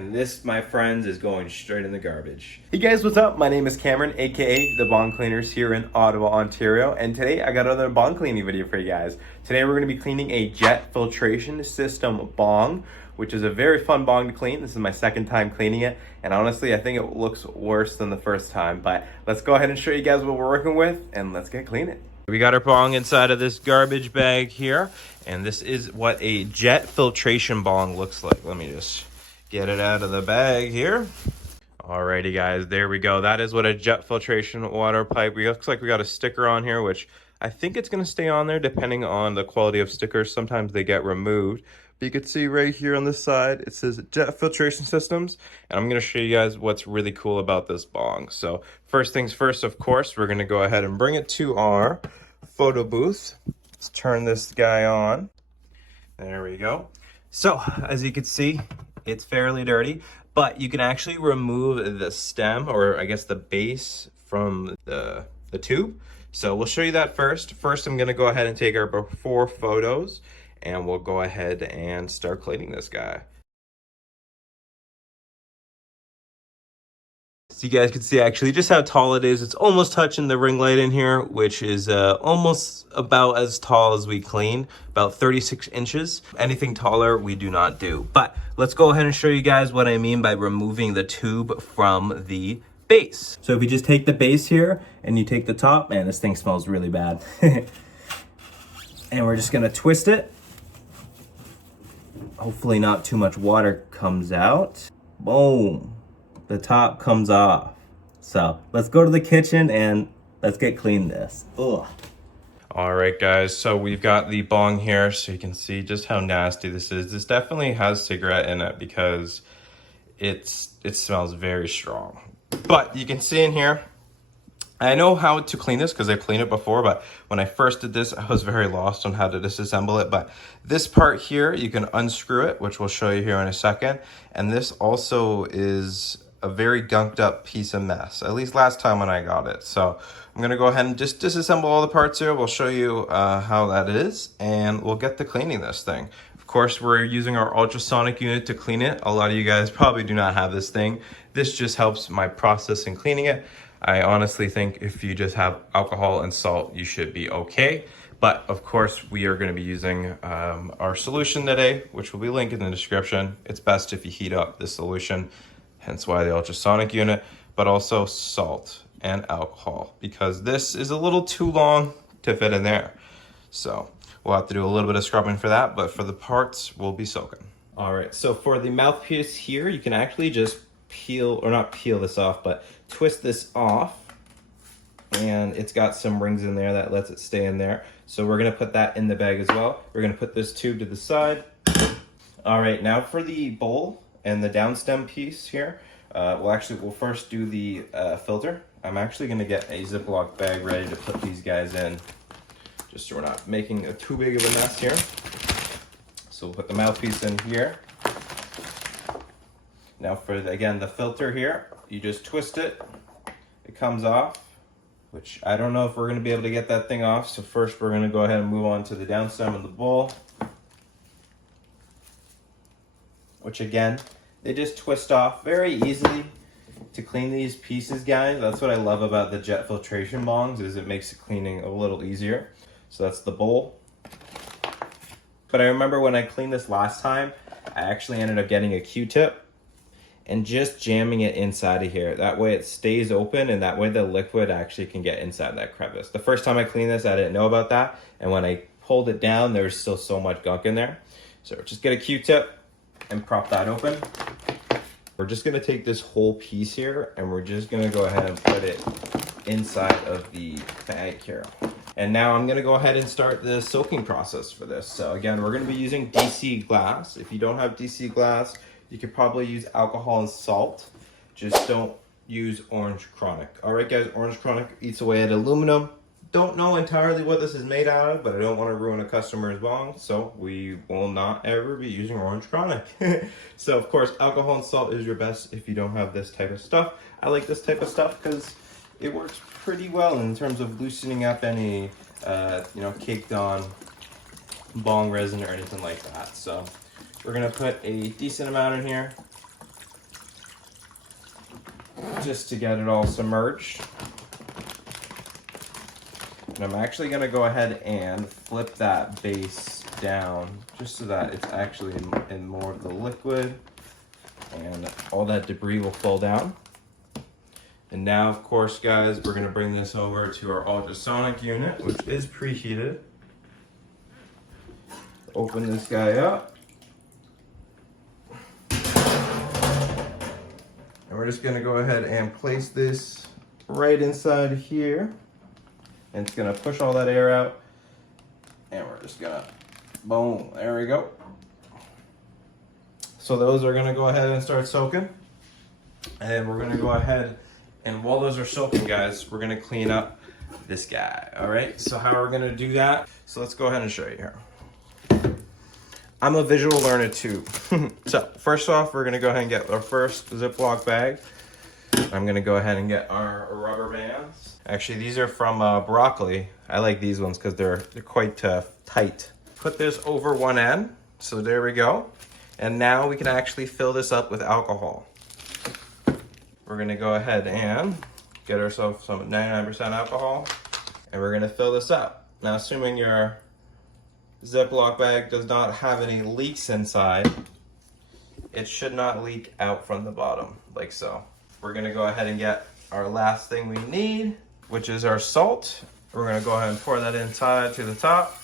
and this, my friends, is going straight in the garbage. Hey guys, what's up? My name is Cameron, aka the Bong Cleaners here in Ottawa, Ontario, and today I got another Bong cleaning video for you guys. Today we're going to be cleaning a jet filtration system Bong, which is a very fun Bong to clean. This is my second time cleaning it, and honestly I think it looks worse than the first time, but let's go ahead and show you guys what we're working with, and let's get cleaning. We got our Bong inside of this garbage bag here, and this is what a jet filtration Bong looks like. Let me just get it out of the bag here. Alrighty guys, there we go. That is what a jet filtration water pipe. Looks like we got a sticker on here, which I think it's going to stay on there depending on the quality of stickers. Sometimes they get removed. But you can see right here on this side, it says jet filtration systems. And I'm going to show you guys what's really cool about this Bong. So first things first, of course, we're going to go ahead and bring it to our photo booth. Let's turn this guy on. There we go. So as you can see, it's fairly dirty, but you can actually remove the stem, or I guess the base, from the tube. So we'll show you that first. First, I'm gonna go ahead and take our before photos, and we'll go ahead and start cleaning this guy. So you guys can see actually just how tall it is. It's almost touching the ring light in here, which is almost about as tall as we clean, about 36 inches. Anything taller, we do not do. But let's go ahead and show you guys what I mean by removing the tube from the base. So if you just take the base here and you take the top, man, this thing smells really bad. And we're just gonna twist it. Hopefully not too much water comes out. Boom. The top comes off. So let's go to the kitchen and let's get clean this. Ugh. All right, guys, so we've got the Bong here, so you can see just how nasty this is. This definitely has cigarette in it because it smells very strong. But you can see in here, I know how to clean this because I've cleaned it before, but when I first did this, I was very lost on how to disassemble it. But this part here, you can unscrew it, which we'll show you here in a second. And this also is a very gunked up piece of mess, at least last time when I got it. So I'm gonna go ahead and just disassemble all the parts here. We'll show you how that is, and we'll get to cleaning this thing. Of course, we're using our ultrasonic unit to clean it. A lot of you guys probably do not have this thing. This just helps my process in cleaning it. I honestly think if you just have alcohol and salt, you should be okay. But of course, we are gonna be using our solution today, which will be linked in the description. It's best if you heat up the solution, hence why the ultrasonic unit, but also salt and alcohol, because this is a little too long to fit in there. So we'll have to do a little bit of scrubbing for that, but for the parts, we'll be soaking. All right, so for the mouthpiece here, you can actually just peel, or not peel this off, but twist this off, and it's got some rings in there that lets it stay in there. So we're gonna put that in the bag as well. We're gonna put this tube to the side. All right, now for the bowl and the downstem piece here, we'll first do the filter. I'm actually gonna get a Ziploc bag ready to put these guys in, just so we're not making too big of a mess here. So we'll put the mouthpiece in here. Now for, again, the filter here, you just twist it, it comes off, which I don't know if we're gonna be able to get that thing off. So first we're gonna go ahead and move on to the downstem of the bowl, which again, they just twist off very easily to clean these pieces, guys. That's what I love about the jet filtration Bongs, is it makes the cleaning a little easier. So that's the bowl. But I remember when I cleaned this last time, I actually ended up getting a Q-tip and just jamming it inside of here. That way it stays open, and that way the liquid actually can get inside that crevice. The first time I cleaned this, I didn't know about that. And when I pulled it down, there was still so much gunk in there. So just get a Q-tip and prop that open. We're just gonna take this whole piece here, and we're just gonna go ahead and put it inside of the bag here. And now I'm gonna go ahead and start the soaking process for this. So again, we're gonna be using DC glass. If you don't have DC glass, you could probably use alcohol and salt. Just don't use orange chronic. All right, guys, orange chronic eats away at aluminum. Don't know entirely what this is made out of, but I don't want to ruin a customer's Bong, so we will not ever be using orange chronic. So of course, alcohol and salt is your best if you don't have this type of stuff. I like this type of stuff because it works pretty well in terms of loosening up any caked on Bong resin or anything like that. So we're gonna put a decent amount in here. just to get it all submerged. And I'm actually gonna go ahead and flip that base down just so that it's actually in more of the liquid and all that debris will fall down. And now, of course, guys, we're gonna bring this over to our ultrasonic unit, which is preheated. Open this guy up. And we're just gonna go ahead and place this right inside here. And it's gonna push all that air out. And we're just gonna, boom, there we go. So those are gonna go ahead and start soaking. And we're gonna go ahead and while those are soaking, guys, we're gonna clean up this guy, all right? So how are we gonna do that? So let's go ahead and show you here. I'm a visual learner too. So first off, we're gonna go ahead and get our first Ziploc bag. I'm gonna go ahead and get our rubber bands. Actually, these are from Broccoli. I like these ones because they're quite tight. Put this over one end. So there we go. And now we can actually fill this up with alcohol. We're gonna go ahead and get ourselves some 99% alcohol. And we're gonna fill this up. Now, assuming your Ziploc bag does not have any leaks inside, it should not leak out from the bottom, like so. We're gonna go ahead and get our last thing we need, which is our salt. We're gonna go ahead and pour that inside to the top.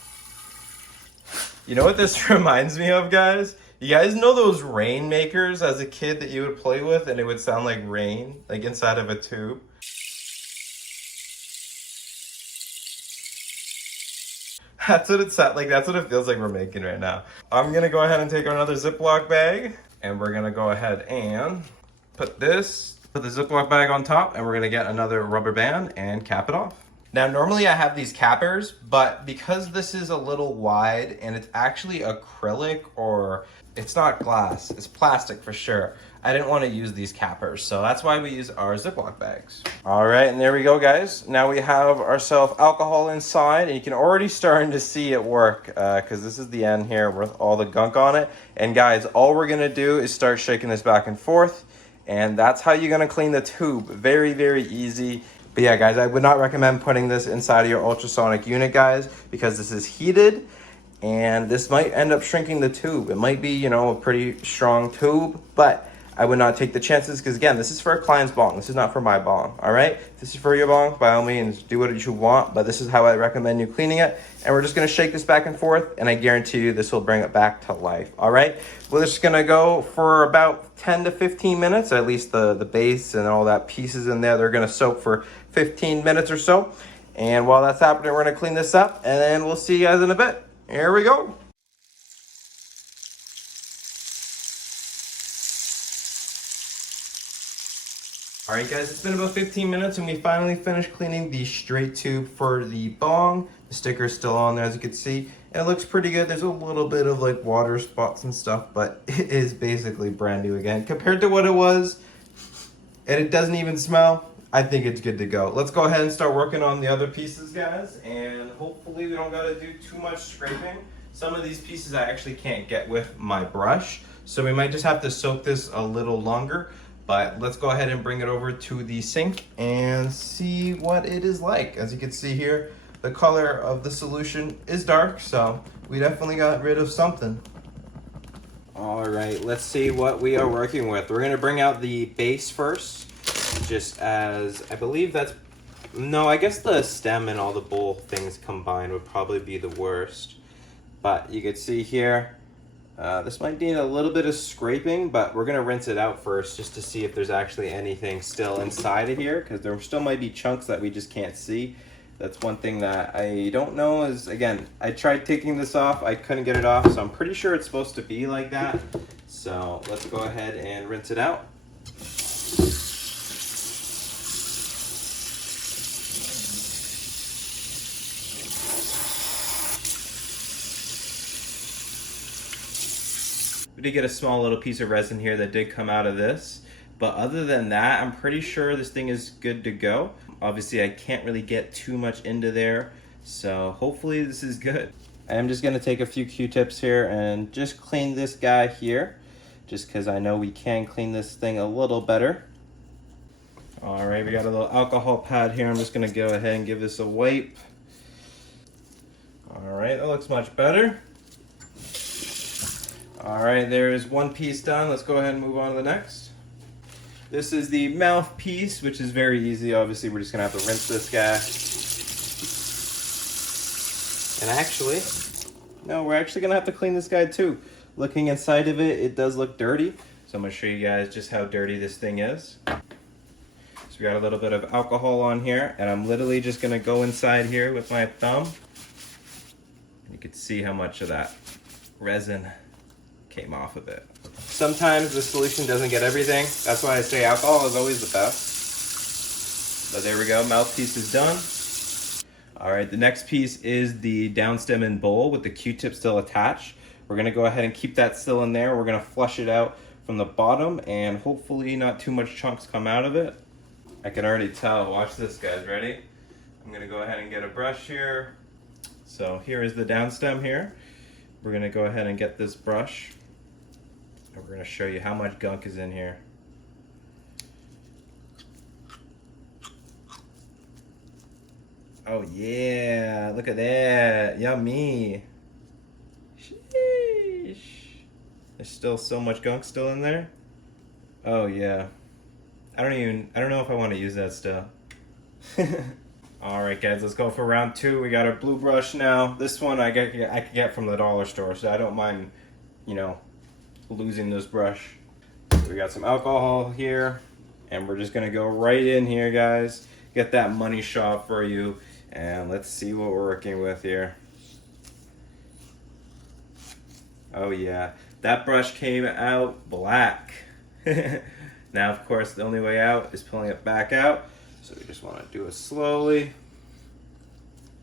You know what this reminds me of, guys? You guys know those rain makers as a kid that you would play with and it would sound like rain, like inside of a tube? That's what it sounds like. That's what it feels like we're making right now. I'm gonna go ahead and take another Ziploc bag and we're gonna go ahead and put the Ziploc bag on top and we're gonna get another rubber band and cap it off. Now, normally I have these cappers, but because this is a little wide and it's actually acrylic, or it's not glass, it's plastic for sure, I didn't want to use these cappers, so that's why we use our Ziploc bags. All right, and there we go, guys. Now we have ourselves alcohol inside, and you can already starting to see it work because this is the end here with all the gunk on it. And guys, all we're gonna do is start shaking this back and forth, and that's how you're gonna clean the tube. Very, very easy. But yeah, guys, I would not recommend putting this inside of your ultrasonic unit, guys, because this is heated and this might end up shrinking the tube. It might be, you know, a pretty strong tube, but I would not take the chances because, again, this is for a client's bong. This is not for my bong, all right? If this is for your bong, by all means, do what you want, but this is how I recommend you cleaning it. And we're just gonna shake this back and forth, and I guarantee you this will bring it back to life, all right? We're just gonna go for about 10 to 15 minutes, at least the base and all that pieces in there, they're gonna soak for 15 minutes or so. And while that's happening, we're gonna clean this up, and then we'll see you guys in a bit. Here we go. All right, guys, it's been about 15 minutes and we finally finished cleaning the straight tube for the bong. The sticker is still on there, as you can see, and it looks pretty good. There's a little bit of like water spots and stuff, but it is basically brand new again compared to what it was, and it doesn't even smell. I think it's good to go. Let's go ahead and start working on the other pieces, guys, and hopefully we don't gotta do too much scraping. Some of these pieces I actually can't get with my brush, so we might just have to soak this a little longer. But let's go ahead and bring it over to the sink and see what it is like. As you can see here, the color of the solution is dark, so we definitely got rid of something. All right, let's see what we are working with. We're gonna bring out the base first, just as I believe that's, no, I guess the stem and all the bowl things combined would probably be the worst. But you can see here, this might need a little bit of scraping, but we're gonna rinse it out first just to see if there's actually anything still inside of here, because there still might be chunks that we just can't see. That's one thing that I don't know is, again, I tried taking this off, I couldn't get it off, so I'm pretty sure it's supposed to be like that. So let's go ahead and rinse it out. We did get a small little piece of resin here that did come out of this, but other than that, I'm pretty sure this thing is good to go. Obviously, I can't really get too much into there, so hopefully this is good. I'm just gonna take a few Q-tips here and just clean this guy here, just because I know we can clean this thing a little better. All right, we got a little alcohol pad here. I'm just gonna go ahead and give this a wipe. All right, that looks much better. All right, there is one piece done. Let's go ahead and move on to the next. This is the mouthpiece, which is very easy. Obviously, we're just gonna have to rinse this guy. And actually, no, we're actually gonna have to clean this guy too. Looking inside of it, it does look dirty. So I'm gonna show you guys just how dirty this thing is. So we got a little bit of alcohol on here, and I'm literally just gonna go inside here with my thumb. You can see how much of that resin came off of it. Sometimes the solution doesn't get everything. That's why I say alcohol is always the best. But there we go, mouthpiece is done. All right, the next piece is the downstem and bowl with the Q-tip still attached. We're gonna go ahead and keep that still in there. We're gonna flush it out from the bottom and hopefully not too much chunks come out of it. I can already tell. Watch this, guys. Ready? I'm gonna go ahead and get a brush here. So here is the downstem here. We're gonna go ahead and get this brush. And we're gonna show you how much gunk is in here. Oh yeah, look at that, yummy. Sheesh. There's still so much gunk still in there. Oh yeah. I don't know if I want to use that still. All right, guys, let's go for round two. We got our blue brush now. This one I can get from the dollar store, so I don't mind, you know, losing this brush. So we got some alcohol here, and we're just gonna go right in here, guys. Get that money shot for you, and let's see what we're working with here. Oh yeah, that brush came out black. Now, of course, the only way out is pulling it back out. So we just want to do it slowly.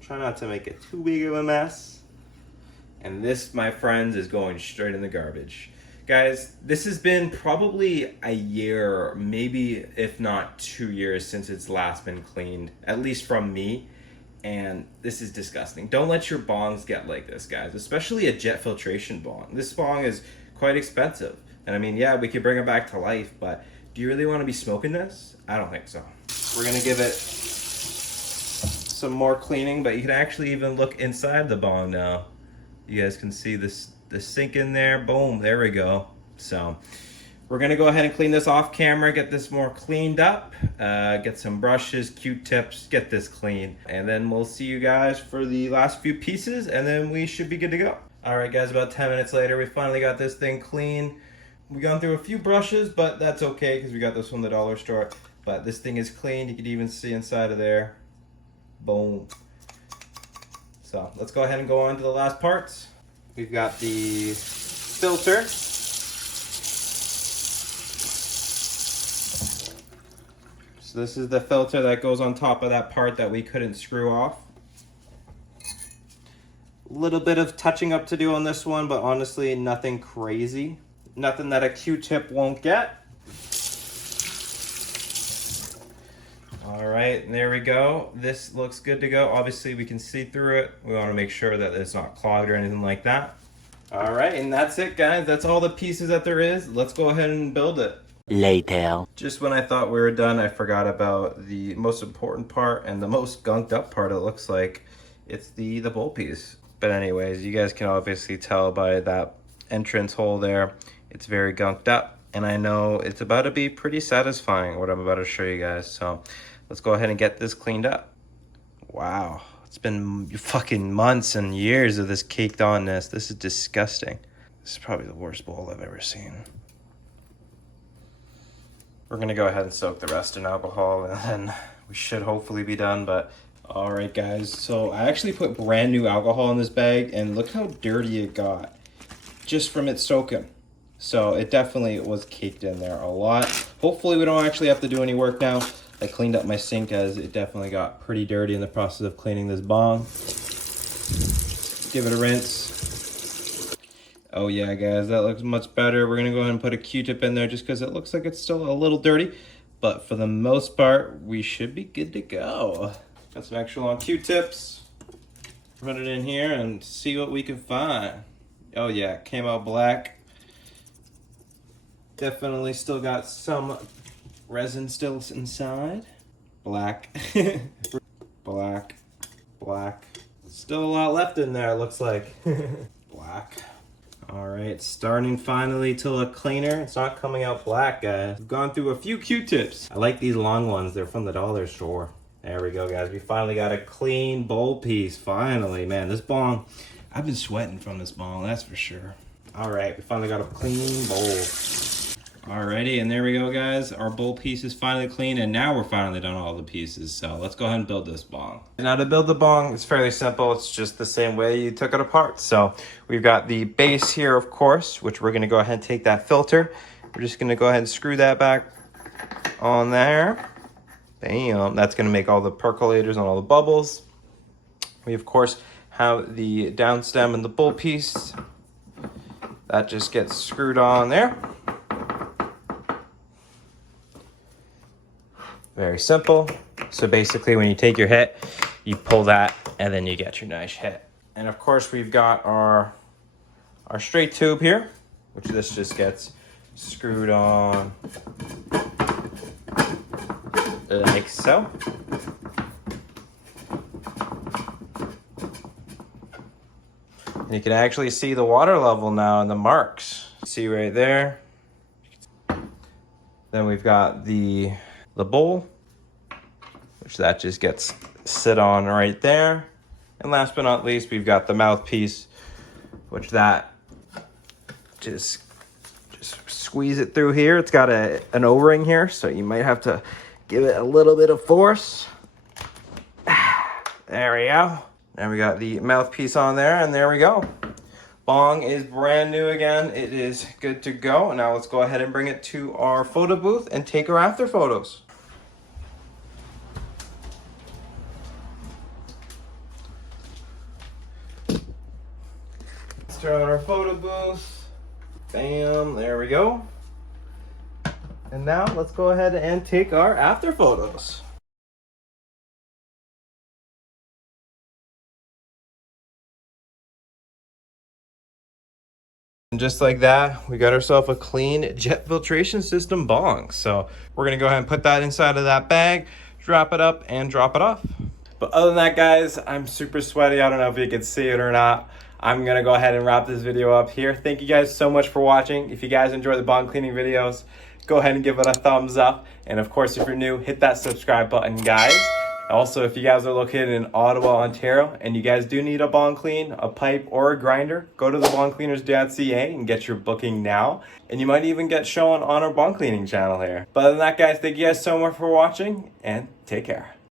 Try not to make it too big of a mess. And this, my friends, is going straight in the garbage. Guys, this has been probably a year, maybe if not 2 years since it's last been cleaned, at least from me. And this is disgusting. Don't let your bongs get like this, guys, especially a jet filtration bong. This bong is quite expensive. And I mean, yeah, we could bring it back to life, but do you really want to be smoking this? I don't think so. We're gonna give it some more cleaning, but you can actually even look inside the bong now. You guys can see this, the sink in there. Boom, there we go. So we're gonna go ahead and clean this off camera, get this more cleaned up, get some brushes, Q-tips, get this clean. And then we'll see you guys for the last few pieces, and then we should be good to go. All right, guys, about 10 minutes later, we finally got this thing clean. We've gone through a few brushes, but that's okay because we got this from the dollar store. But this thing is clean. You can even see inside of there. Boom. So let's go ahead and go on to the last parts. We've got the filter. So this is the filter that goes on top of that part that we couldn't screw off. A little bit of touching up to do on this one, but honestly, nothing crazy. Nothing that a Q-tip won't get. All right, there we go. This looks good to go. Obviously, we can see through it. We want to make sure that it's not clogged or anything like that. All right, and that's it, guys. That's all the pieces that there is. Let's go ahead and build it. Later. Just when I thought we were done, I forgot about the most important part and the most gunked up part, it looks like. It's the bowl piece. But anyways, you guys can obviously tell by that entrance hole there, it's very gunked up. And I know it's about to be pretty satisfying what I'm about to show you guys. So let's go ahead and get this cleaned up. Wow, it's been fucking months and years of this caked onness. This is disgusting. This is probably the worst bowl I've ever seen. We're gonna go ahead and soak the rest in alcohol, and then we should hopefully be done. But all right, guys, so I actually put brand new alcohol in this bag, and look how dirty it got just from it soaking. So it definitely was caked in there a lot. Hopefully we don't actually have to do any work now. I cleaned up my sink as it definitely got pretty dirty in the process of cleaning this bong. Give it a rinse. Oh yeah, guys, that looks much better. We're gonna go ahead and put a Q-tip in there just because it looks like it's still a little dirty. But for the most part, we should be good to go. Got some extra long Q-tips. Run it in here and see what we can find. Oh yeah, it came out black. Definitely still got some resin still inside. Black. Black. Black. Still a lot left in there, it looks like. Black. Alright, starting finally to look cleaner. It's not coming out black, guys. We've gone through a few Q-tips. I like these long ones. They're from the dollar store. There we go, guys. We finally got a clean bowl piece. Finally, man. This bong, I've been sweating from this bong, that's for sure. Alright, we finally got a clean bowl. Alrighty, and there we go, guys. Our bowl piece is finally clean, and now we're finally done all the pieces. So let's go ahead and build this bong. Now to build the bong, it's fairly simple. It's just the same way you took it apart. So we've got the base here, of course, which we're gonna go ahead and take that filter. We're just gonna go ahead and screw that back on there. Bam, that's gonna make all the percolators and all the bubbles. We, of course, have the down stem and the bowl piece. That just gets screwed on there. Very simple. So basically when you take your hit, you pull that and then you get your nice hit. And of course we've got our straight tube here, which this just gets screwed on like so. And you can actually see the water level now and the marks. See right there. Then we've got the bowl, which that just gets sit on right there. And last but not least, we've got the mouthpiece, which that just squeeze it through here. It's got an O-ring here, so you might have to give it a little bit of force. There we go. And we got the mouthpiece on there, and there we go. Bong is brand new again. It is good to go. Now let's go ahead and bring it to our photo booth and take our after photos. Let's turn on our photo booth. Bam, there we go. And now let's go ahead and take our after photos. And just like that, we got ourselves a clean jet filtration system bong. So we're gonna go ahead and put that inside of that bag, drop it up and drop it off. But other than that, guys, I'm super sweaty. I don't know if you can see it or not. I'm gonna go ahead and wrap this video up here. Thank you guys so much for watching. If you guys enjoy the bong cleaning videos, go ahead and give it a thumbs up. And of course, if you're new, hit that subscribe button, guys. Also, if you guys are located in Ottawa, Ontario, and you guys do need a bong clean, a pipe, or a grinder, go to thebongcleaners.ca and get your booking now. And you might even get shown on our bong cleaning channel here. But other than that, guys, thank you guys so much for watching, and take care.